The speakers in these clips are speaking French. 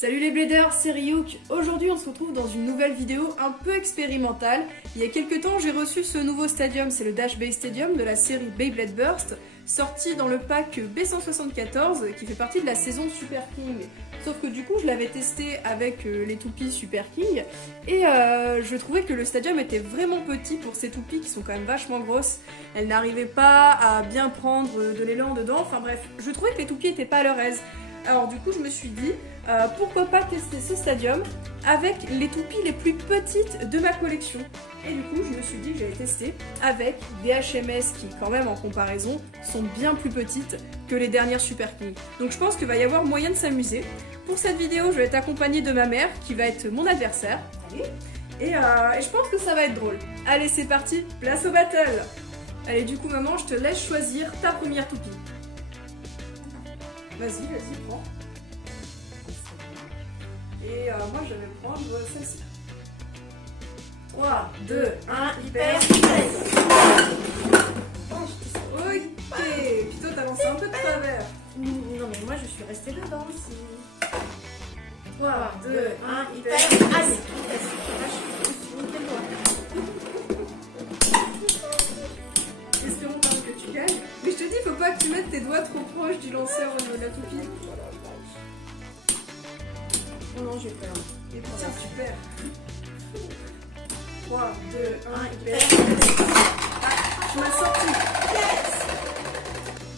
Salut les bladers, c'est Ryuk. Aujourd'hui on se retrouve dans une nouvelle vidéo un peu expérimentale. Il y a quelques temps j'ai reçu ce nouveau stadium, c'est le Dash Bay Stadium de la série Beyblade Burst, sorti dans le pack B174 qui fait partie de la saison Super King. Sauf que du coup je l'avais testé avec les toupies Super King et je trouvais que le stadium était vraiment petit pour ces toupies qui sont quand même vachement grosses. Elles n'arrivaient pas à bien prendre de l'élan dedans, enfin bref, je trouvais que les toupies n'étaient pas à leur aise. Alors du coup je me suis dit pourquoi pas tester ce stadium avec les toupies les plus petites de ma collection. Et du coup je me suis dit que j'allais tester avec des HMS qui quand même en comparaison sont bien plus petites que les dernières Super King. Donc je pense qu'il va y avoir moyen de s'amuser. Pour cette vidéo je vais être accompagnée de ma mère qui va être mon adversaire. Et je pense que ça va être drôle. Allez c'est parti, place au battle. Allez du coup maman je te laisse choisir ta première toupie. Vas-y, prends. Et moi je vais prendre celle-ci. 3, 2, 1, hyper vitesse. Ok. Puis toi t'as lancé un peu de travers. Non mais moi je suis restée dedans aussi. 3, 2, 1, hyper vitesse. vitesse. Espérons quand même que tu gagnes. Mais je te dis, faut pas que tu mettes tes doigts trop proches du lanceur au niveau de la toupie. Oh non, j'ai peur. Et tiens, tu perds. 3, 2, 1, hyper. Ah, tu m'as sorti.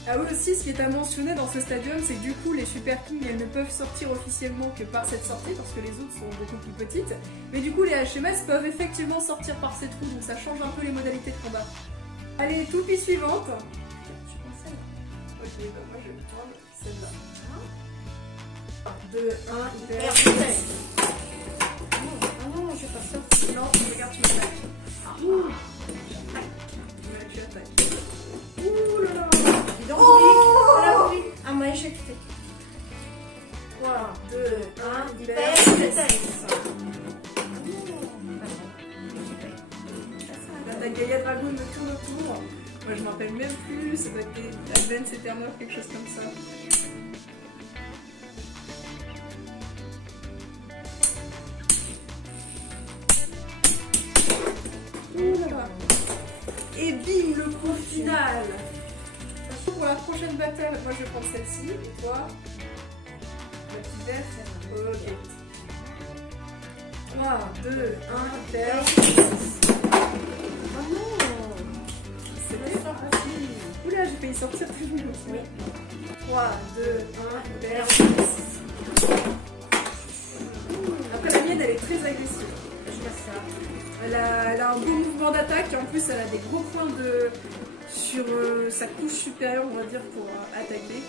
Ah oui aussi, ce qui est à mentionner dans ce stadium, c'est que du coup, les Super King, elles ne peuvent sortir officiellement que par cette sortie, parce que les autres sont beaucoup plus petites. Mais du coup, les HMS peuvent effectivement sortir par ces trous, donc ça change un peu les modalités de combat. Allez, toupie suivante. Je prends celle-là. Ok, bah moi je vais prendre celle-là. 2, 1, hyper. Ah non, je vais pas sortir. Non, regarde, tu m'attaques. Tu attaques. Ouh là là. Oh, ah, m'a éjecté. 3, 2, 1, hyper. Là, ta Gaïa Dragon me tourne autour. Moi je m'en rappelle même plus, ça doit être des Advance Eternal, quelque chose comme ça. Et bim, le coup final. Pour la prochaine battle, moi je vais prendre celle-ci, et toi la petite verte. Ok. 3, 2, 1, hyper. Oh non, C'était pas facile. Oula, j'ai failli sortir plus vite aussi. oui. 3, 2, 1, hyper. Après la mienne elle est très agressive. Je vois ça. Elle a un beau mouvement d'attaque et en plus elle a des gros points sur sa couche supérieure on va dire pour attaquer.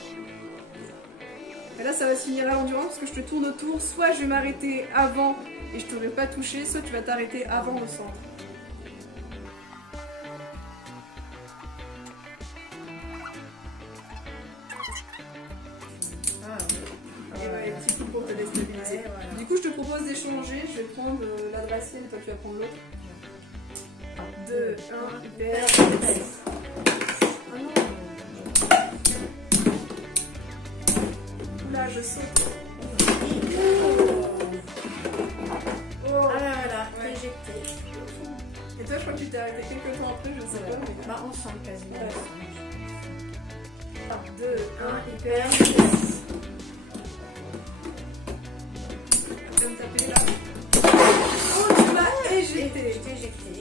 Et là ça va se finir à l'endurance parce que je te tourne autour, soit je vais m'arrêter avant et je t'aurai pas touché, soit tu vas t'arrêter avant au centre. Et ouais, petit coup pour te déstabiliser. Ouais, voilà. Du coup je te propose d'échanger, je vais prendre la dracienne et toi tu vas prendre l'autre. 2, 1, hyper. Oh non. Là je saute. Ah voilà, Ouais. éjecté. Et toi je crois que tu t'es arrêté quelques temps après, je sais pas mais... Bah ensemble quasiment. Ouais. 2, 1, hyper. Tu vas me taper là. Oh tu m'as éjecté. Je t'ai éjecté.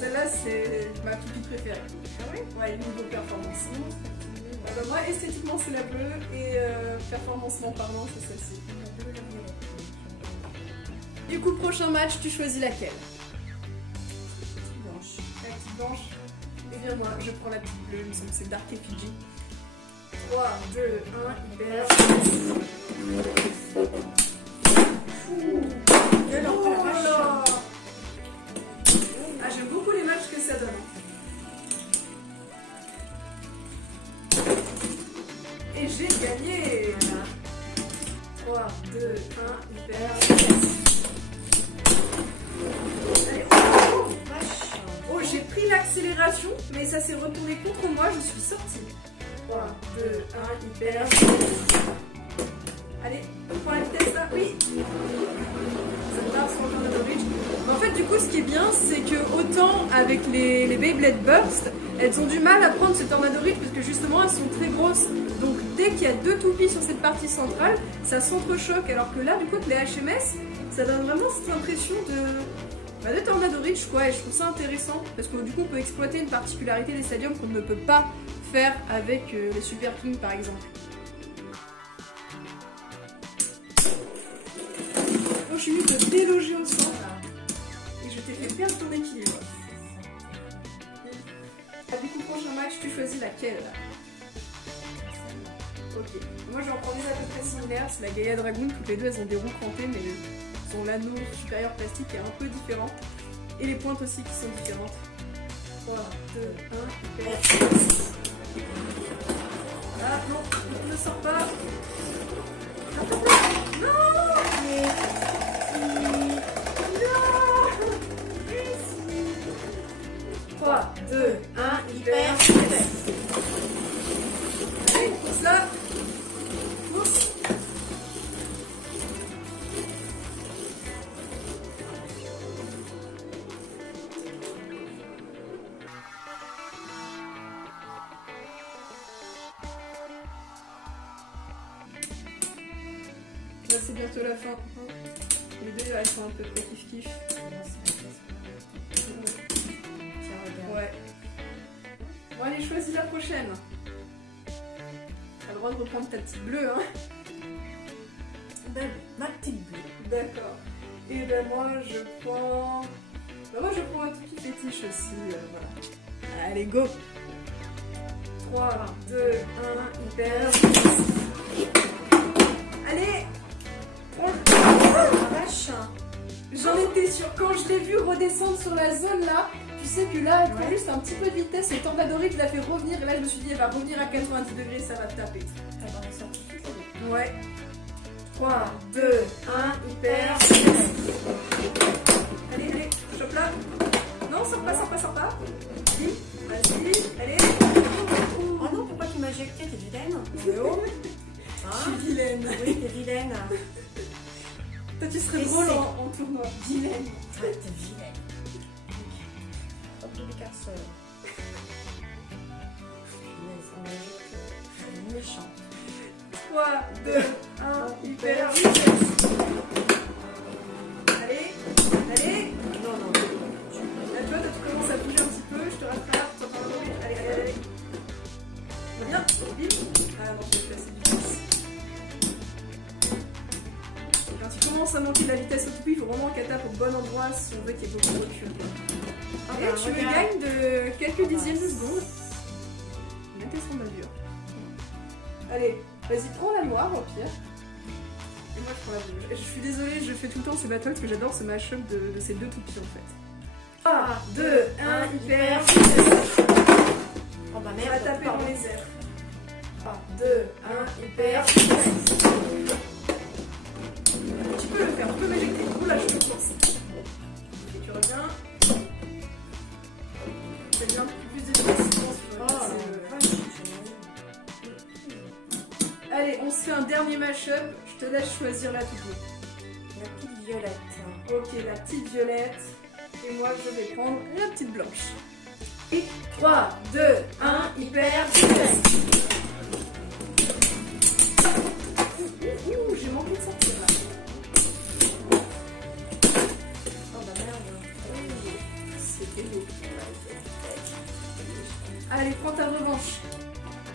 Celle-là c'est ma toupie préférée. Ah oui. Ouais, niveau performance. Ah bah moi esthétiquement c'est la bleue et performancement parlant c'est celle-ci. Du coup prochain match tu choisis laquelle? Blanche. La petite blanche. Et bien moi je prends la petite bleue, il me semble que c'est Dark Effigy. 3, 2, 1, hyper. Oh là là. Ah j'aime beaucoup les matchs que ça donne. Et j'ai gagné. 3, 2, 1, hyper. Allez, oh j'ai pris l'accélération, mais ça s'est retourné contre moi, je suis sortie. 3, 2, 1, hyper. Allez, prends la vitesse là, oui. Ça part sur le Tornado Ridge. Mais en fait, du coup, ce qui est bien, c'est que autant avec les Beyblade Burst, elles ont du mal à prendre ce Tornado Ridge parce que justement, elles sont très grosses. Donc, dès qu'il y a deux toupies sur cette partie centrale, ça s'entrechoque. Alors que là, du coup, avec les HMS, ça donne vraiment cette impression de Tornado Ridge, quoi. Et je trouve ça intéressant parce que du coup, on peut exploiter une particularité des stadiums qu'on ne peut pas faire avec les Super King, par exemple. Je suis venue te déloger au centre et je t'ai fait perdre ton équilibre. Ah, du coup, prochain match, tu choisis laquelle là? Ok. Moi, j'en prends des à peu près similaires. C'est la Gaia Dragoon. Toutes les deux, elles ont des roues crantées, mais son anneau supérieur plastique est un peu différent. Et les pointes aussi qui sont différentes. 3, 2, 1, hyper. Ah non, ne sors pas. Non! 3, 2, 1, hyper. Allez, pousse là. Pousse. Là, c'est bientôt la fin. Les deux, elles sont un peu près kiff-kiff. Ouais. Bon, allez, choisis la prochaine. T'as le droit de reprendre ta petite bleue, hein. Ben, ma petite bleue. D'accord. Et ben moi, je prends... Ben, moi, je prends un petit fétiche aussi, voilà. Allez, go. 3, 2, 1, hyper. Allez. La vache. J'en étais sûre. Quand je l'ai vu redescendre sur la zone là, tu sais que là, t'as juste un petit peu de vitesse et Tornado Ridge l'a fait revenir. Et là, je me suis dit, elle va revenir à 90 degrés, ça va taper. Ouais. 3, 2, 1, hyper. Allez, allez, chope là. Non, sors pas, sors pas, sors pas. Vas-y, allez. Oh non, pourquoi tu m'as éjecté? T'es vilaine. Je suis vilaine. Oui, t'es vilaine. Toi, tu serais drôle en tournoi. Vilaine. Ouais, t'es vilaine. Hop, les cartes. Méchant. 3, 2, 1, hyper. Allez, allez. Non, non. Là, tu vois, tu commences à bouger un petit peu. Je te rattrape. Allez, allez, allez. Va bien. Bim. Ah non, je vais placer du vitesse. Quand tu commences à manquer de la vitesse au toupie, il faut vraiment qu'elle tape au bon endroit si on veut qu'il y ait beaucoup de recul. Et tu me gagnes de quelques dixièmes de seconde. Mettez son mesure. Allez, vas-y, prends la noire au pire. Et moi je prends la bleue. Je suis désolée, je fais tout le temps ces battles parce que j'adore ce mashup de ces deux toupies en fait. 3, 2, 1, hyper. Oh bah On merde. va taper dans les airs. 3, 2, 1, hyper. Tu peux le faire, tu peux m'éjecter. Oula, je te force. Et tu reviens. C'est bien plus de vitesse. Allez, on se fait un dernier mashup. Je te laisse choisir la toute. La petite violette. Ok, la petite violette. Et moi, je vais prendre la petite blanche. Et 3, 2, 1, hyper. Ouh, j'ai manqué de sortir là. Oh bah merde. C'était beau. Allez, prends ta revanche.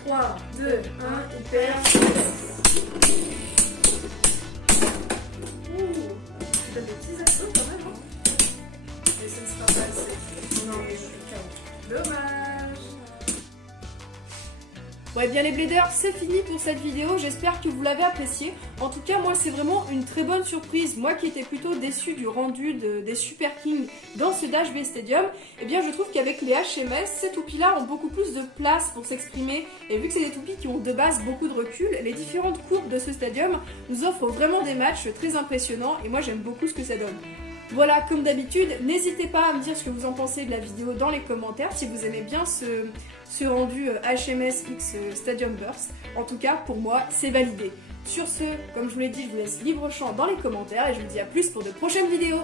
3, 2, 1, hyper. Ouh, tu donnes des petits assauts quand même, hein. Mais ce ne sera pas assez. Non, mais je suis KO. Dommage. Ouais, bien les bladers, c'est fini pour cette vidéo, j'espère que vous l'avez apprécié. En tout cas, moi c'est vraiment une très bonne surprise. Moi qui étais plutôt déçue du rendu des Super King dans ce Dash Bay Stadium, eh bien je trouve qu'avec les HMS, ces toupies-là ont beaucoup plus de place pour s'exprimer. Et vu que c'est des toupies qui ont de base beaucoup de recul, les différentes courbes de ce stadium nous offrent vraiment des matchs très impressionnants et moi j'aime beaucoup ce que ça donne. Voilà, comme d'habitude, n'hésitez pas à me dire ce que vous en pensez de la vidéo dans les commentaires, si vous aimez bien ce rendu HMS X Stadium Burst. En tout cas, pour moi, c'est validé. Sur ce, comme je vous l'ai dit, je vous laisse libre champ dans les commentaires et je vous dis à plus pour de prochaines vidéos.